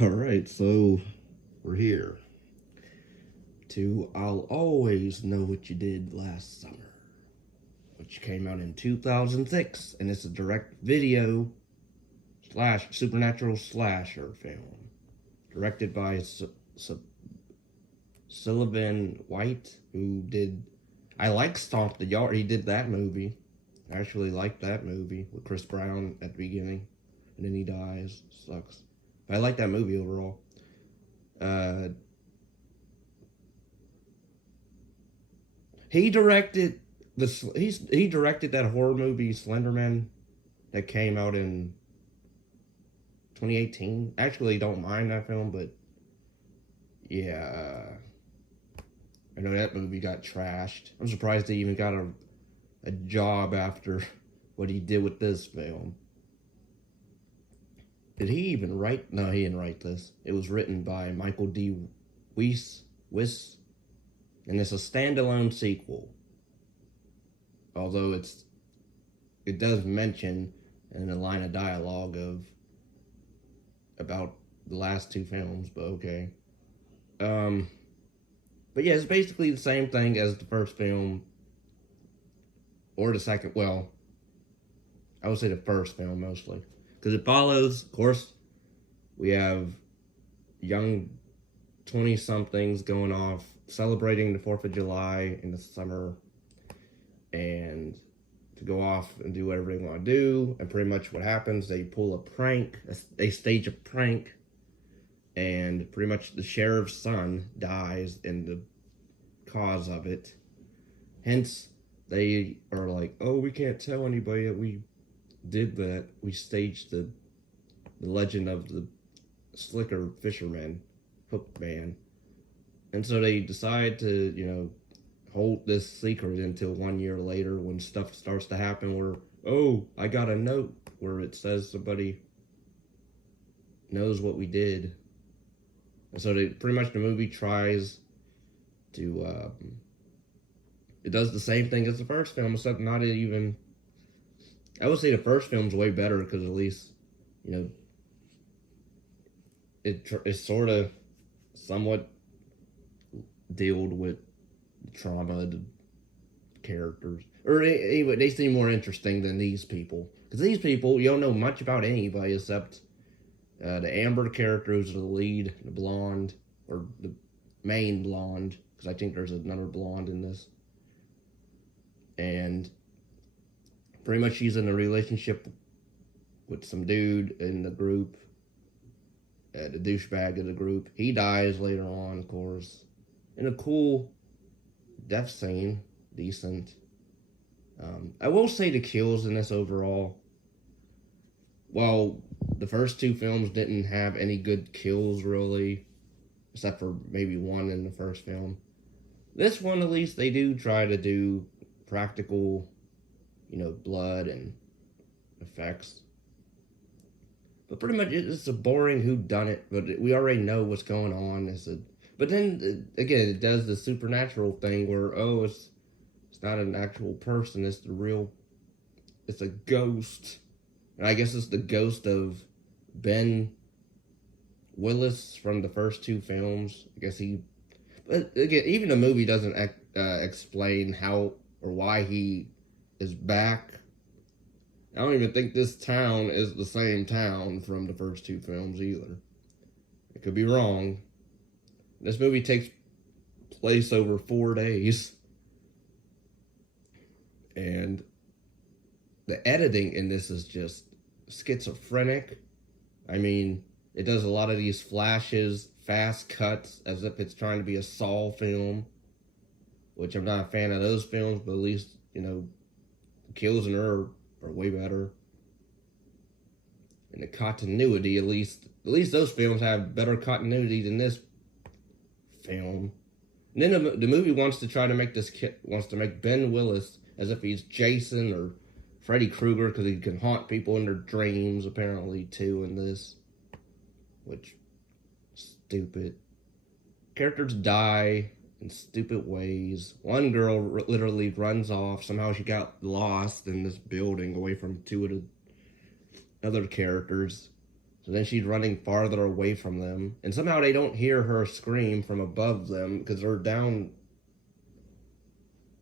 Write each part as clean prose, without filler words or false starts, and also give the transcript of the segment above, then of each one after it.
Alright, so we're here to I'll Always Know What You Did Last Summer, which came out in 2006, and it's a direct video slash supernatural slasher film. Directed by Sullivan White, who did. I like Stomp the Yard. He did that movie. I actually liked that movie with Chris Brown at the beginning, and then he dies. Sucks. But I like that movie overall. Uh, he directed he directed that horror movie Slenderman that came out in 2018. Actually, don't mind that film, but yeah, I know that movie got trashed. I'm surprised he even got a job after what he did with this film. Did he even write? No, he didn't write this. It was written by Michael D. Weiss, and it's a standalone sequel. Although it does mention in a line of dialogue about the last two films, but okay. But yeah, it's basically the same thing as the first film or the second. Well, I would say the first film mostly because it follows. Of course, we have young 20 somethings going off celebrating the 4th of July in the summer and to go off and do whatever they want to do. And pretty much what happens, they pull a prank, they stage a prank, and pretty much the sheriff's son dies in the cause of it. Hence, they are like, oh, we can't tell anybody that we did that. We staged the legend of the slicker fisherman, hook man. And so they decide to, hold this secret until 1 year later when stuff starts to happen where, oh, I got a note where it says somebody knows what we did. And so pretty much the movie tries to, it does the same thing as the first film, except not even, I would say the first film's way better because at least, it's sort of somewhat dealt with trauma of the characters, or anyway, they seem more interesting than these people because these people you don't know much about anybody except the Amber character who's the lead, the blonde or the main blonde, because I think there's another blonde in this, and pretty much she's in a relationship with some dude in the group, the douchebag of the group. He dies later on, of course, in a cool death scene, decent. I will say the kills in this overall, while the first two films didn't have any good kills really, except for maybe one in the first film, this one at least they do try to do practical, blood and effects. But pretty much it's a boring whodunit, but we already know what's going on. But then again, it does the supernatural thing where, oh, it's not an actual person, it's a ghost. And I guess it's the ghost of Ben Willis from the first two films. I guess but again, even the movie doesn't explain how or why he is back. I don't even think this town is the same town from the first two films either. I could be wrong. This movie takes place over 4 days. And the editing in this is just schizophrenic. I mean, it does a lot of these flashes, fast cuts, as if it's trying to be a Saw film, which I'm not a fan of those films, but at least, the kills in her are way better. And the continuity, at least those films have better continuity than this film. And then the movie wants to make Ben Willis as if he's Jason or Freddy Krueger because he can haunt people in their dreams apparently too in this, which stupid. Characters die in stupid ways. One girl literally runs off. Somehow she got lost in this building away from two of the other characters. So then she's running farther away from them, and somehow they don't hear her scream from above them because they're down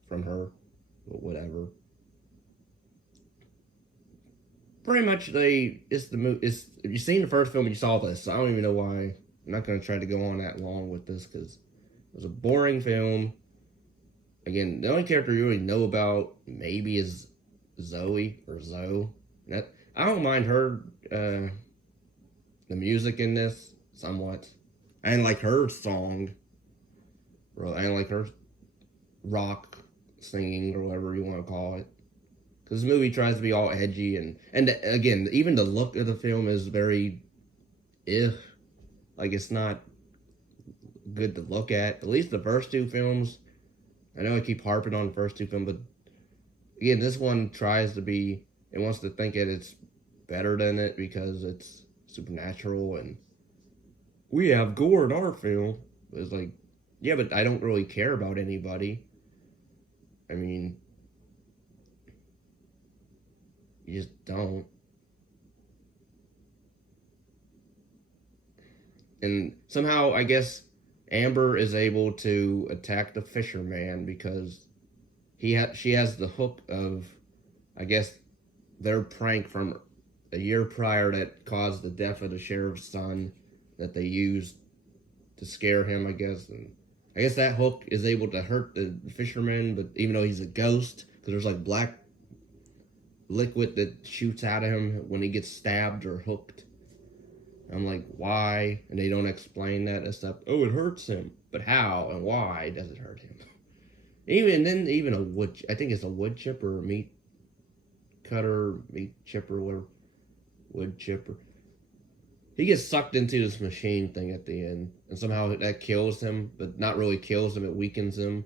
from her. But whatever. Pretty much, it's the movie. It's if you've seen the first film, you saw this. So I don't even know why. I'm not going to try to go on that long with this because it was a boring film. Again, the only character you really know about maybe is Zoe or Zoe. I don't mind her, the music in this somewhat. I didn't like her song. I didn't like her rock singing or whatever you want to call it. Because the movie tries to be all edgy and again, even the look of the film is very like it's not good to look at least the first two films. I know I keep harping on the first two films, but again, this one tries to be, it wants to think it's better than it because it's supernatural and we have gore in our film. It's like, yeah, but I don't really care about anybody. I mean, you just don't. And somehow, I guess Amber is able to attack the fisherman because she has the hook of, I guess, their prank from a year prior that caused the death of the sheriff's son that they used to scare him, I guess. And I guess that hook is able to hurt the fisherman, but even though he's a ghost, because there's like black liquid that shoots out of him when he gets stabbed or hooked. I'm like, why? And they don't explain that except, oh, it hurts him. But how and why does it hurt him? Even a wood, I think it's a wood chipper, meat cutter, meat chipper, whatever, wood chipper. He gets sucked into this machine thing at the end, and somehow that kills him, but not really kills him, it weakens him.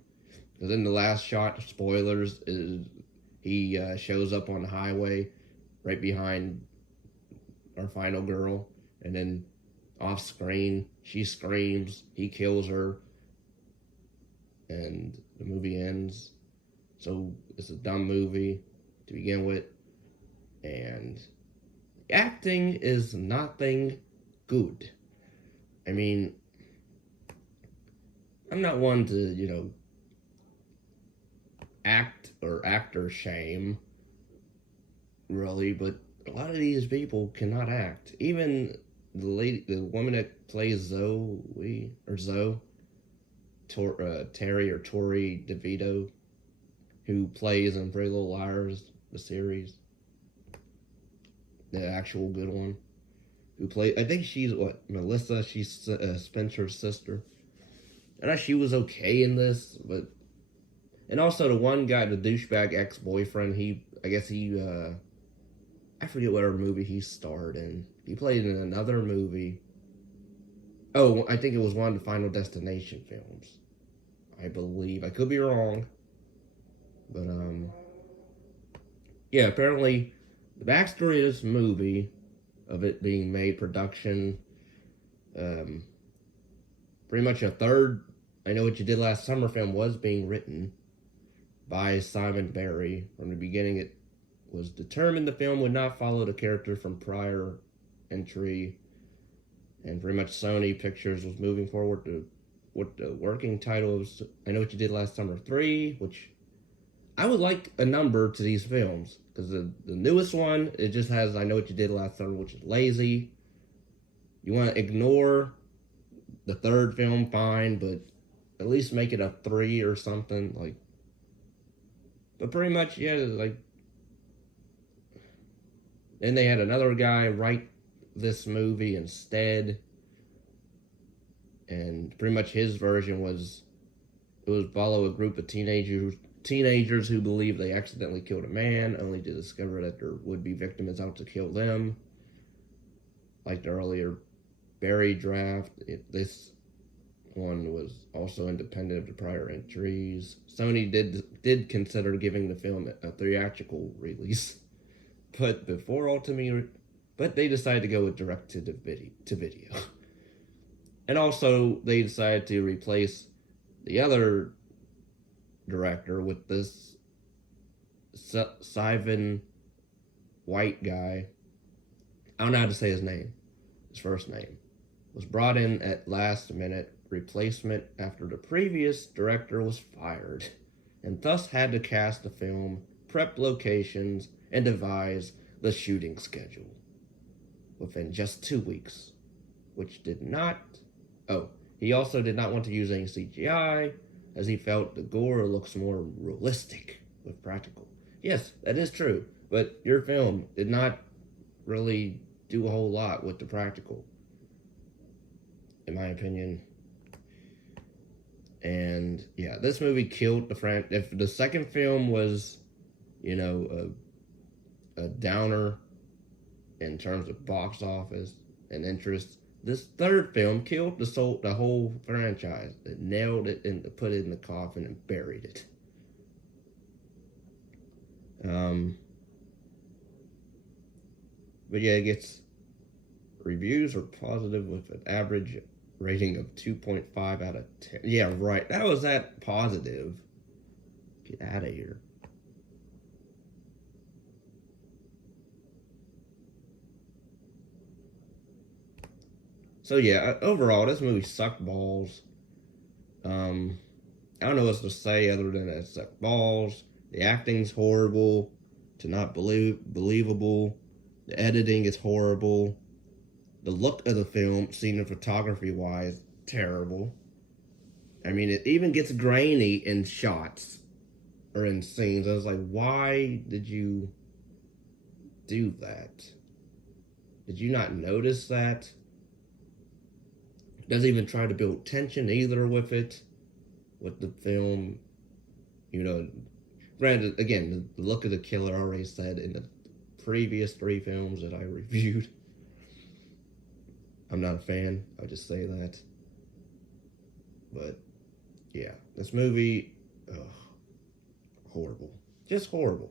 Because in the last shot, spoilers, is he shows up on the highway right behind our final girl, and then off screen, she screams, he kills her, and the movie ends. So it's a dumb movie to begin with, and acting is nothing good. I mean, I'm not one to, act or actor shame, really, but a lot of these people cannot act. Even the woman that plays Zoe, Terry or Tori DeVito, who plays in Pretty Little Liars, the series, the actual good one, I think she's Melissa, she's Spencer's sister. And she was okay in this, and also the one guy, the douchebag ex-boyfriend, I forget whatever movie he starred in. He played in another movie. Oh, I think it was one of the Final Destination films. I believe. I could be wrong. But, yeah, apparently the backstory of this movie, of it being made, production, pretty much a third I Know What You Did Last Summer film was being written by Simon Barry. From the beginning, it was determined the film would not follow the character from prior entry, and pretty much Sony Pictures was moving forward to what the working title was I Know What You Did Last Summer 3, which I would like a number to these films, because the newest one, it just has I Know What You Did Last Summer, which is lazy. You want to ignore the third film, fine, but at least make it a 3 or something, like. But pretty much, yeah, like. Then they had another guy write this movie instead, and pretty much his version it would follow a group of teenagers who believe they accidentally killed a man, only to discover that their would-be victim is out to kill them. Like the earlier Barry draft, this one was also independent of the prior entries. Sony did consider giving the film a theatrical release, but they decided to go with direct to video. And also, they decided to replace the other director with this Sivan White guy. I don't know how to say his name. his first name, was brought in at last minute replacement after the previous director was fired, and thus had to cast the film, prep locations, and devise the shooting schedule within just 2 weeks, which did not. Oh, he also did not want to use any CGI, as he felt the gore looks more realistic with practical. Yes, that is true, but your film did not really do a whole lot with the practical, in my opinion. And yeah, this movie killed the franchise. If the second film was, a downer in terms of box office and interest, this third film killed the whole franchise. It nailed it and put it in the coffin and buried it. But yeah, it gets reviews are positive with an average rating of 2.5 out of 10. Yeah, right. That was that positive. Get out of here. So yeah, overall, this movie sucked balls. I don't know what to say other than it sucked balls. The acting's horrible, to not believable. The editing is horrible. The look of the film, cinematography wise, terrible. I mean, it even gets grainy in shots or in scenes. I was like, why did you do that? Did you not notice that? It doesn't even try to build tension either with it, with the film. Granted, again, the look of the killer I already said in the previous 3 films that I reviewed. I'm not a fan, I'll just say that. But yeah, this movie, horrible. Just horrible.